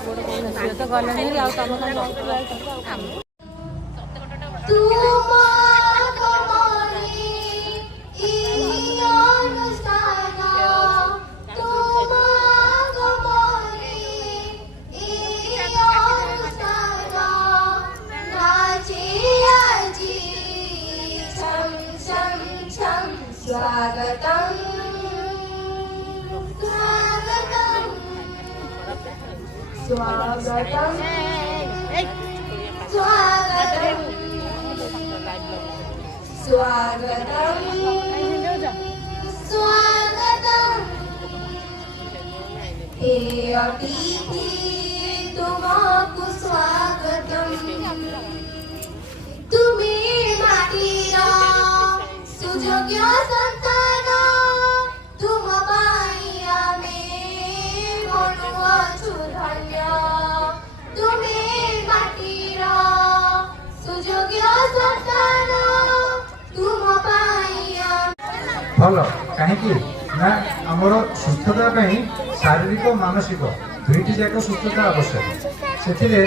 तो गले स्वागतम स्वागतम स्वागतम स्वागतम स्वागतम हे अतिथि तुमको स्वागतम तुम्हें माटीर सुयोग्य संतान तुम पाई आमे मनुअछु धन्य तुम्हें माटीर सुयोग्य संतान तुम पाई भल कहीं ना आमर सुस्थता शारीरिक मानसिक दुईटी जाक सुस्थता आवश्यक से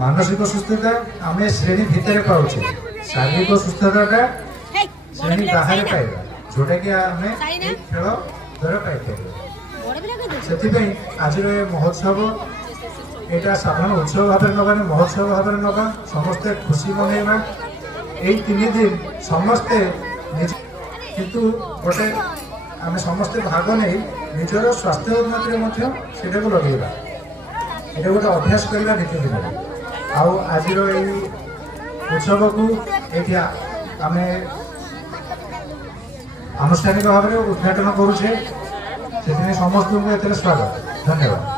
मानसिक सुस्थता आम श्रेणी भितर पाचे शारीरिक सुस्थता श्रेणी बाहर पाइबा जोटा कि आम खेल द्वारा पाई आज महोत्सव यहाँ साधारण उत्सव भाव नवा महोत्सव भाव नवा समस्ते खुशी मनइबा यही 3 दिन समस्ते किंतु गोटे आम समस्ते भाग नहीं निजर स्वास्थ्य उन्नति से लगेगा ये गोटे अभ्यास करवा नीति दिन आज उत्सव को ये आम आनुष्ठानिक भाव में उद्घाटन करुचे से समस्त को स्वागत धन्यवाद।